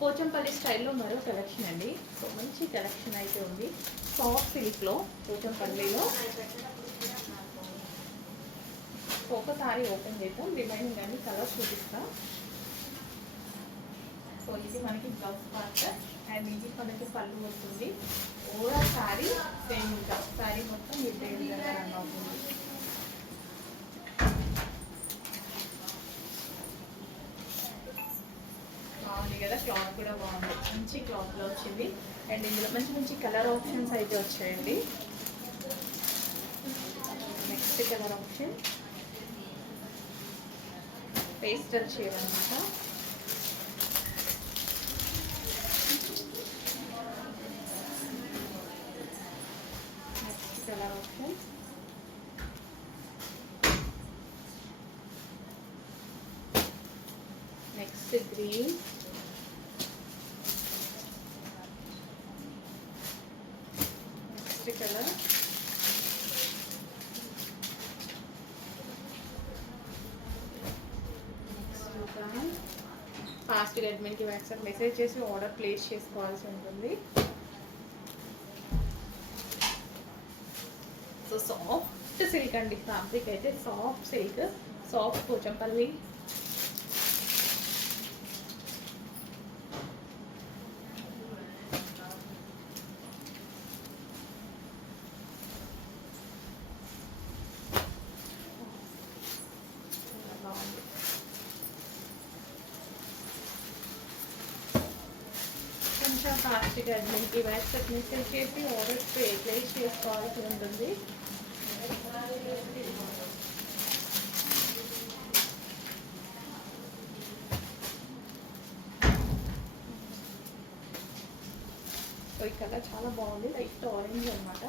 పోచంపల్లి స్టైల్లో మరో కలెక్షన్ అండి. సో మంచి కలెక్షన్ అయితే ఉంది. సాఫ్ట్ సిల్క్లో పోచంపల్లిలో. ఒకసారి ఓపెన్ చేద్దాం, రిమైనింగ్ అన్ని కలర్స్ చూపిస్తా. సో ఇది మనకి బ్లౌజ్ పార్ట్ అండ్ ఇది మనకి పళ్ళు వస్తుంది. ఓవరాల్ శారీ సేమ్, ఇంకా శారీ మొత్తం ఇదే విధంగా రన్ అవుతుంది. బాగుంది కదా, క్లాత్ కూడా బాగుంది, మంచి క్లాత్లో వచ్చింది. అండ్ ఇందులో మంచి మంచి కలర్ ఆప్షన్స్ అయితే వచ్చాయండి. Next colour option pastel shade అనమాట. Next colour option next green, next colour ఫాస్ట్గా అడ్మిన్కి వాట్సాప్ మెసేజ్ చేసి ఆర్డర్ ప్లేస్ చేసుకోవాల్సి ఉంటుంది. సో సాఫ్ట్ సిల్క్ అండి, ఫ్యాబ్రిక్ అయితే సాఫ్ట్ సిల్క్, సాఫ్ట్ పోచంపల్లి. కొంచెం ఫాస్ట్గా అడ్మిన్కి వాట్సాప్ మెసేజ్ చేసి ఆర్డర్ ప్లేస్ చేసుకోవాల్సి ఉంటుంది. సో ఈ కలర్ చాలా బాగుంది, లైట్ ఆరెంజ్ అనమాట.